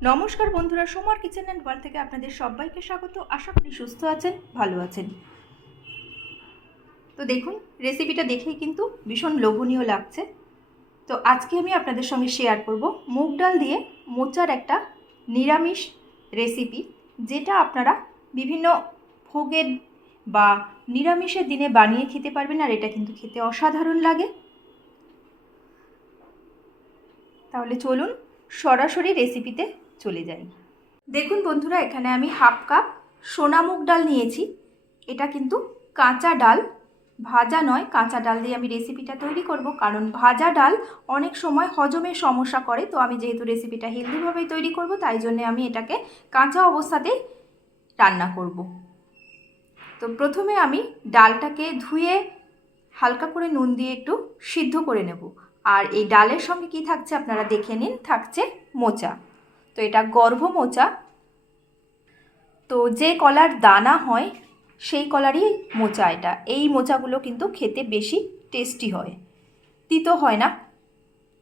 নমস্কার বন্ধুরা, সোমার kitchen and world থেকে আপনাদের সবাইকে স্বাগত। আশা করি সুস্থ আছেন, ভালো আছেন। তো দেখুন, রেসিপিটা দেখেই কিন্তু ভীষণ লোভনীয় লাগছে। তো আজকে আমি আপনাদের সঙ্গে শেয়ার করব মুগ ডাল দিয়ে মোচার একটা নিরামিষ রেসিপি, যেটা আপনারা বিভিন্ন ভোগের বা নিরামিষের দিনে বানিয়ে খেতে পারবেন, আর এটা কিন্তু খেতে অসাধারণ লাগে। তাহলে চলুন সরাসরি রেসিপিতে চলে যাই। দেখুন বন্ধুরা, এখানে আমি হাফ কাপ সোনা মুগ ডাল নিয়েছি। এটা কিন্তু কাঁচা ডাল, ভাজা নয়। কাঁচা ডাল দিয়ে আমি রেসিপিটা তৈরি করব, কারণ ভাজা ডাল অনেক সময় হজমের সমস্যা করে। তো আমি যেহেতু রেসিপিটা হেলদিভাবেই তৈরি করব, তাই জন্য আমি এটাকে কাঁচা অবস্থাতেই রান্না করব। তো প্রথমে আমি ডালটাকে ধুয়ে হালকা করে নুন দিয়ে একটু সিদ্ধ করে নেব। আর এই ডালের সঙ্গে কি থাকছে আপনারা দেখে নিন, থাকছে মোচা। তো এটা গর্ভ মোচা। তো যে কলার দানা হয় সেই কলারই মোচা এটা। এই মোচাগুলো কিন্তু খেতে বেশি টেস্টি হয়, তিতো হয় না,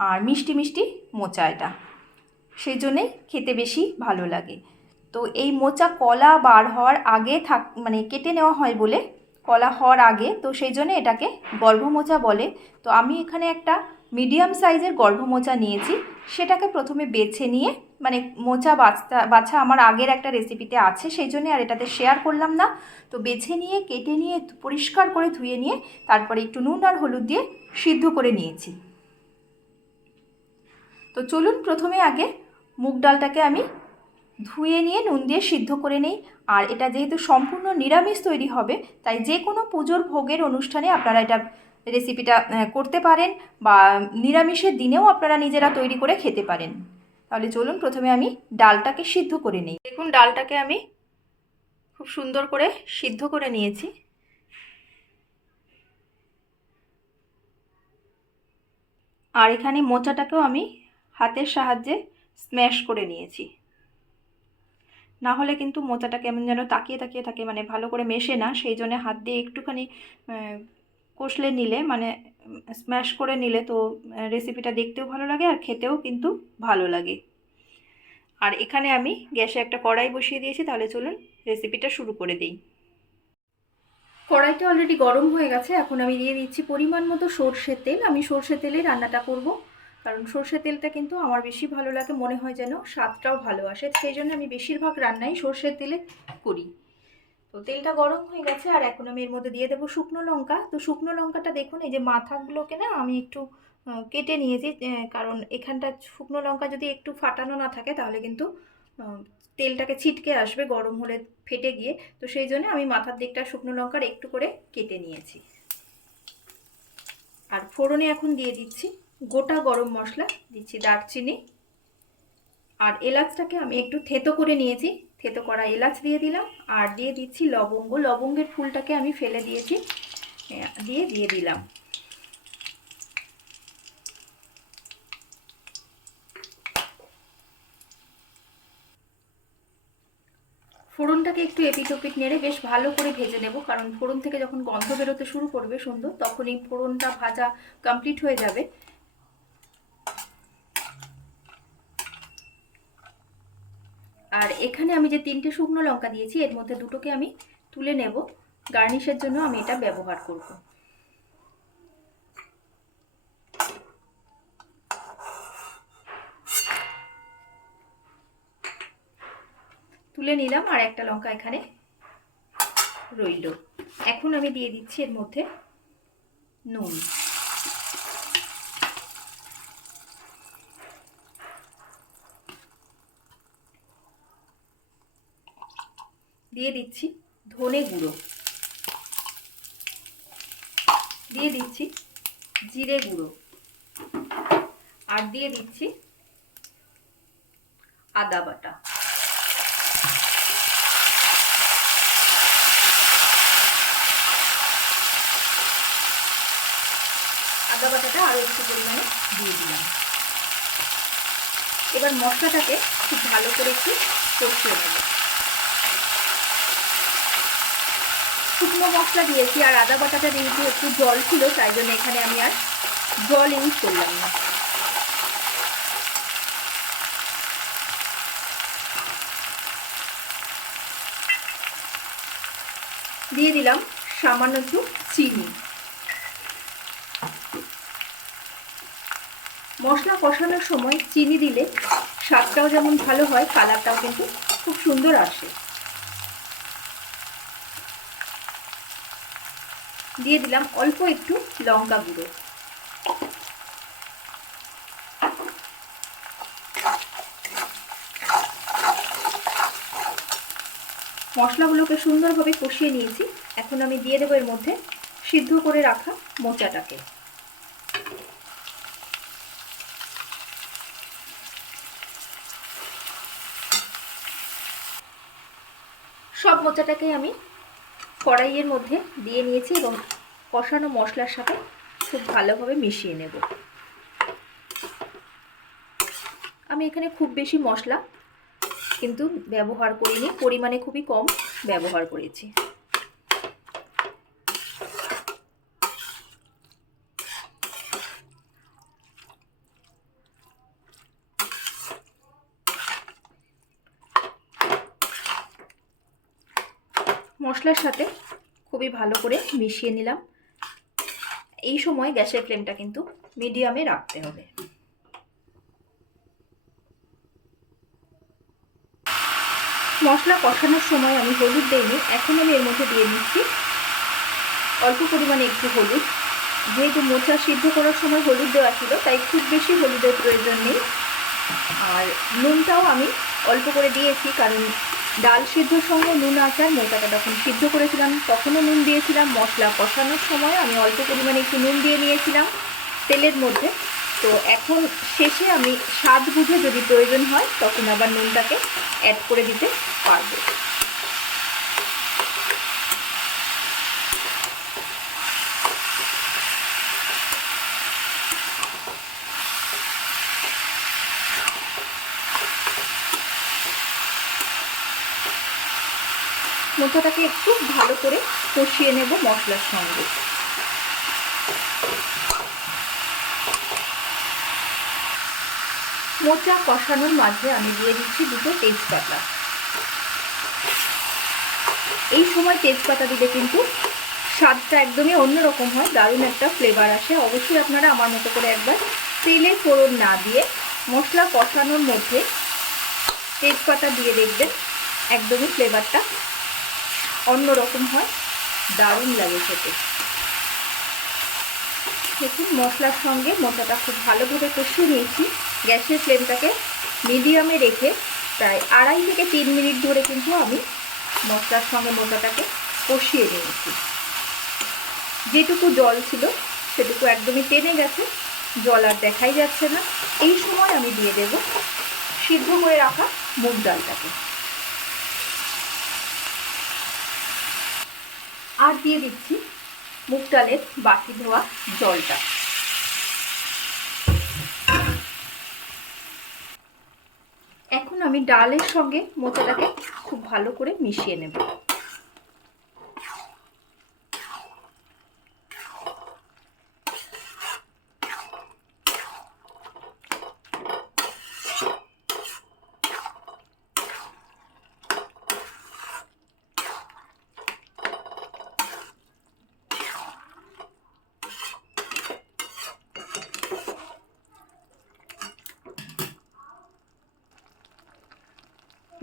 আর মিষ্টি মিষ্টি মোচা এটা, সেই জন্যে খেতে বেশি ভালো লাগে। তো এই মোচা কলা বার হওয়ার আগে মানে কেটে নেওয়া হয় বলে, কলা হওয়ার আগে, তো সেই জন্য এটাকে গর্ভ মোচা বলে। তো আমি এখানে একটা মিডিয়াম সাইজের গর্ভ মোচা নিয়েছি। সেটাকে প্রথমে বেছে নিয়ে, মানে মোচা বাছা আমার আগের একটা রেসিপিতে আছে, সেই জন্য আর এটাতে শেয়ার করলাম না। তো বেছে নিয়ে, কেটে নিয়ে, পরিষ্কার করে ধুয়ে নিয়ে, তারপরে একটু নুন আর হলুদ দিয়ে সিদ্ধ করে নিয়েছি। তো চলুন প্রথমে আগে মুগ ডালটাকে আমি ধুয়ে নিয়ে নুন দিয়ে সিদ্ধ করে নেই। আর এটা যেহেতু সম্পূর্ণ নিরামিষ তৈরি হবে, তাই যে কোনো পুজোর ভোগের অনুষ্ঠানে আপনারা এটা রেসিপিটা করতে পারেন, বা নিরামিষের দিনেও আপনারা নিজেরা তৈরি করে খেতে পারেন। তাহলে চলুন প্রথমে আমি ডালটাকে সিদ্ধ করে নিই। দেখুন, ডালটাকে আমি খুব সুন্দর করে সিদ্ধ করে নিয়েছি। আর এখানে মোচাটাকেও আমি হাতের সাহায্যে স্ম্যাশ করে নিয়েছি। না হলে কিন্তু মোচাটা কেমন যেন তাকিয়ে তাকিয়ে থাকে, মানে ভালো করে মেশে না। সেই জন্য হাত দিয়ে একটুখানি কষলে নিলে, মানে স্ম্যাশ করে নিলে, তো রেসিপিটা দেখতেও ভালো লাগে আর খেতেও কিন্তু ভালো লাগে। আর এখানে আমি গ্যাসে একটা কড়াই বসিয়ে দিয়েছি। তাহলে চলুন রেসিপিটা শুরু করে দিই। কড়াইটা অলরেডি গরম হয়ে গেছে। এখন আমি দিয়ে দিচ্ছি পরিমাণ মতো সর্ষের তেল। আমি সর্ষের তেলে রান্নাটা করব, কারণ সর্ষের তেলটা কিন্তু আমার বেশি ভালো লাগে, মনে হয় যেন স্বাদটাও ভালো আসে। সেই জন্য আমি বেশিরভাগ রান্নাই সর্ষের তেলে করি। তো তেলটা গরম হয়ে গেছে, আর এখন আমি এর মধ্যে দিয়ে দেবো শুকনো লঙ্কা। তো শুকনো লঙ্কাটা দেখুন, এই যে মাথাগুলোকে না আমি একটু কেটে নিয়েছি, কারণ এখানটা শুকনো লঙ্কা যদি একটু ফাটানো না থাকে তাহলে কিন্তু তেলটাকে ছিটকে আসবে গরম হলে ফেটে গিয়ে। তো সেই জন্য আমি মাথার দিকটা শুকনো লঙ্কার একটু করে কেটে নিয়েছি। আর ফোড়নে এখন দিয়ে দিচ্ছি গোটা গরম মশলা, দিচ্ছি দারচিনি, আর এলাচটাকে আমি একটু থেতো করে নিয়েছি, থেতো করা এলাচ দিয়ে দিলাম। আর দিয়ে দিচ্ছি লবঙ্গ। লবঙ্গের ফুলটাকে আমি ফেলে দিয়েছি, দিয়ে দিলাম। ফোড়নটাকে একটু এপিট ওপিট নেড়ে বেশ ভালো করে ভেজে নেব, কারণ ফোড়ন থেকে যখন গন্ধ বেরোতে শুরু করবে সুন্দর, তখন এই ফোড়নটা ভাজা কমপ্লিট হয়ে যাবে। আর এখানে আমি যে 3টে শুকনো লঙ্কা দিয়েছি, এর মধ্যে 2টোকে আমি তুলে নেব। গার্নিশের জন্য আমি এটা ব্যবহার করব। তুলে নিলাম, আর একটা লঙ্কা এখানে রইল। এখন আমি দিয়ে দিচ্ছি এর মধ্যে নুন। দিয়ে দিচ্ছি ধনে গুঁড়ো, দিয়ে দিচ্ছি জিরে গুঁড়ো, আর দিয়ে দিচ্ছি আদা বাটা। আদা বাটাটা আরও একটু পরিমাণে দিয়ে দিলাম। এবার মশলাটাকে খুব ভালো করে একটু কষিয়ে নেব। শুকনো মশলা দিয়েছি, আর আদা বাটাটা যেহেতু একটু জল ছিল, তাই জন্য এখানে আমি আর জল ইউজ করলাম না। দিয়ে দিলাম সামান্য একটু চিনি। মশলা কষানোর সময় চিনি দিলে স্বাদটাও যেমন ভালো হয়, কালারটাও কিন্তু খুব সুন্দর আসে। দিয়ে দিলাম অল্প একটু লঙ্কা গুঁড়ো। মশলাগুলোকে সুন্দরভাবে কষিয়ে নিয়েছি। এখন আমি দিয়ে দেবো এর মধ্যে সিদ্ধ করে রাখা মোচাটাকে। সব মোচাটাকে আমি কড়াইয়ের মধ্যে দিয়ে নিয়েছি এবং কষানো মশলার সাথে খুব ভালোভাবে মিশিয়ে নেব। আমি এখানে খুব বেশি মশলা কিন্তু ব্যবহার করিনি, পরিমাণে খুবই কম ব্যবহার করেছি। মশলার সাথে খুবই ভালো করে মিশিয়ে নিলাম। এই সময় গ্যাসের ফ্লেমটা কিন্তু মিডিয়ামে রাখতে হবে। মশলা কষানোর সময় আমি হলুদ দিইনি, এখন আমি এর মধ্যে দিয়ে দিচ্ছি অল্প পরিমাণে একটু হলুদ। যেহেতু মোচা সিদ্ধ করার সময় হলুদ দেওয়া ছিল, তাই খুব বেশি হলুদের প্রয়োজন নেই। আর নুনটাও আমি অল্প করে দিয়েছি, কারণ ডাল সিদ্ধর সঙ্গে নুন আচার মোচাটা যখন সিদ্ধ করেছিলাম তখনও নুন দিয়েছিলাম। মশলা কষানোর সময় আমি অল্প পরিমাণে একটু নুন দিয়ে নিয়েছিলাম তেলের মধ্যে। তো এখন শেষে আমি স্বাদ বুঝে যদি প্রয়োজন হয় তখন আবার নুনটাকে অ্যাড করে দিতে পারবো। মোচাটাকে একটু ভালো করে কষিয়ে নেব মশলার সঙ্গে। মোচা কষানোর মাঝে আমি দিয়ে দিচ্ছি দুটো তেজপাতা। এই সময় তেজপাতা দিলে কিন্তু স্বাদটা একদমই অন্যরকম হয়, দারুণ একটা ফ্লেভার আসে। অবশ্যই আপনারা আমার মতো করে একবার তেলে ফোড়ন না দিয়ে মশলা কষানোর মধ্যে তেজপাতা দিয়ে দেখবেন, একদমই ফ্লেভারটা অন্যরকম হয়, দারুণ লাগে খেতে। দেখুন মশলার সঙ্গে মোচাটা খুব ভালোভাবে কষিয়ে নিয়েছি। গ্যাসের ফ্লেমটাকে মিডিয়ামে রেখে প্রায় 2.5 থেকে 3 মিনিট ধরে কিন্তু আমি মশলার সঙ্গে মোচাটাকে কষিয়ে নিয়েছি। যেটুকু জল ছিল সেটুকু একদমই টেনে গেছে, জল আর দেখাই যাচ্ছে না। এই সময় আমি দিয়ে দেব সিদ্ধ করে রাখা মুগ ডালটাকে, আর দিয়ে দিচ্ছি মুগ ডালের বাটি ধোয়া জলটা। এখন আমি ডালের সঙ্গে মোচাটাকে খুব ভালো করে মিশিয়ে নেব।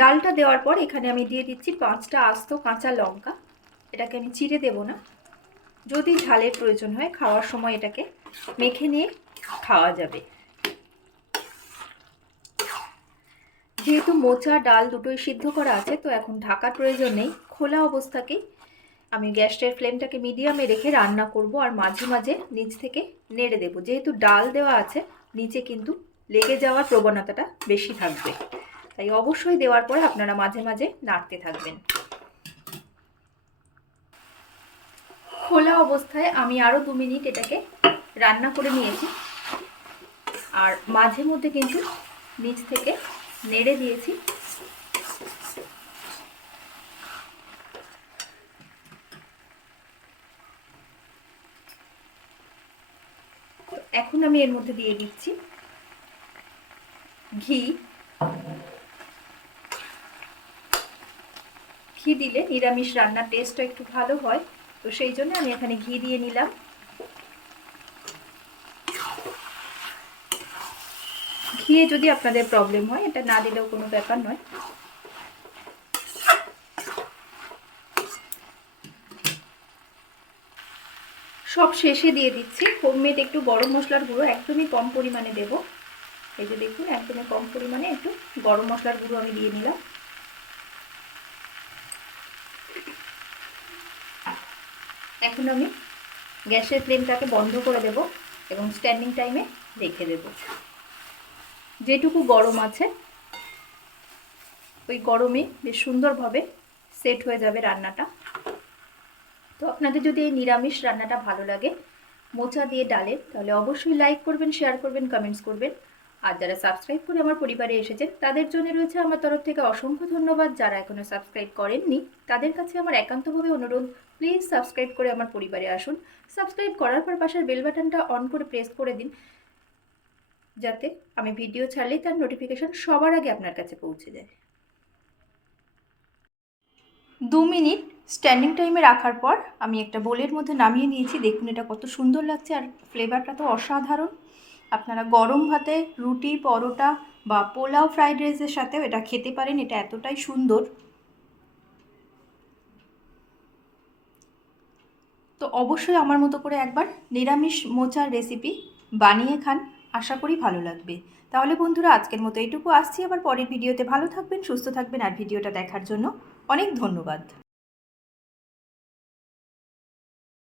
ডালটা দেওয়ার পর এখানে আমি দিয়ে দিচ্ছি 5টা আস্ত কাঁচা লঙ্কা। এটাকে আমি চিড়ে দেব না, যদি ঝালের প্রয়োজন হয় খাওয়ার সময় এটাকে মেখে নিয়ে খাওয়া যাবে। যেহেতু মোচা ডাল দুটোই সিদ্ধ করা আছে, তো এখন ঢাকার প্রয়োজন নেই। খোলা অবস্থাতেই আমি গ্যাসের ফ্লেমটাকে মিডিয়ামে রেখে রান্না করব, আর মাঝে মাঝে নিচ থেকে নেড়ে দেব। যেহেতু ডাল দেওয়া আছে নিচে কিন্তু লেগে যাওয়ার প্রবণতাটা বেশি থাকবে, তাই অবশ্যই দেওয়ার পরে আপনারা মাঝে মাঝে নাড়তে থাকবেন। খোলা অবস্থায় আমি আরও 2 মিনিট এটাকে রান্না করে নিয়েছি, আর মাঝে মধ্যে কিন্তু নিচ থেকে নেড়ে দিয়েছি। এখন আমি এর মধ্যে দিয়ে দিচ্ছি ঘি। ঘি দিলে নিরামিষ রান্নার টেস্টটা একটু ভালো হয়, তো সেই জন্য আমি এখানে ঘি দিয়ে নিলাম। ঘিয়ে যদি আপনাদের প্রবলেম হয় এটা না দিলেও কোনো ব্যাপার নয়। সব শেষে দিয়ে দিচ্ছি হোমমেড একটু গরম মশলার গুঁড়ো, একদমই কম পরিমাণে দেব। এই যে দেখুন একদমই কম পরিমাণে একটু গরম মশলার গুঁড়ো আমি দিয়ে নিলাম। এখন আমি গ্যাসের ফ্লেমটাকে বন্ধ করে দেব এবং স্ট্যান্ডিং টাইমে রেখে দেব। যেটুকু গরম আছে ওই গরমে বেশ সুন্দরভাবে সেট হয়ে যাবে রান্নাটা। তো আপনাদের যদি এই নিরামিষ রান্নাটা ভালো লাগে মোচা দিয়ে ডালের, তাহলে অবশ্যই লাইক করবেন, শেয়ার করবেন, কমেন্টস করবেন। আর যারা সাবস্ক্রাইব করে আমার পরিবারে এসেছেন তাদের জন্য রয়েছে আমার তরফ থেকে অসংখ্য ধন্যবাদ। যারা এখনও সাবস্ক্রাইব করেননি তাদের কাছে আমার একান্তভাবে অনুরোধ, প্লিজ সাবস্ক্রাইব করে আমার পরিবারে আসুন। সাবস্ক্রাইব করার পর পাশের বেল বাটনটা অন করে প্রেস করে দিন, যাতে আমি ভিডিও ছাড়লেই তার নোটিফিকেশন সবার আগে আপনার কাছে পৌঁছে যায়। 2 মিনিট স্ট্যান্ডিং টাইমে রাখার পর আমি একটা বোলের মধ্যে নামিয়ে নিয়েছি। দেখুন এটা কত সুন্দর লাগছে আর ফ্লেভারটা তো অসাধারণ। আপনারা গরম ভাতে, রুটি, পরোটা বা পোলাও, ফ্রাইড রাইসের সাথেও এটা খেতে পারেন। এটা এতটাই সুন্দর। তো অবশ্যই আমার মতো করে একবার নিরামিষ মোচার রেসিপি বানিয়ে খান, আশা করি ভালো লাগবে। তাহলে বন্ধুরা আজকের মতো এইটুকু, আসছি আবার পরের ভিডিওতে। ভালো থাকবেন, সুস্থ থাকবেন আর ভিডিওটা দেখার জন্য অনেক ধন্যবাদ।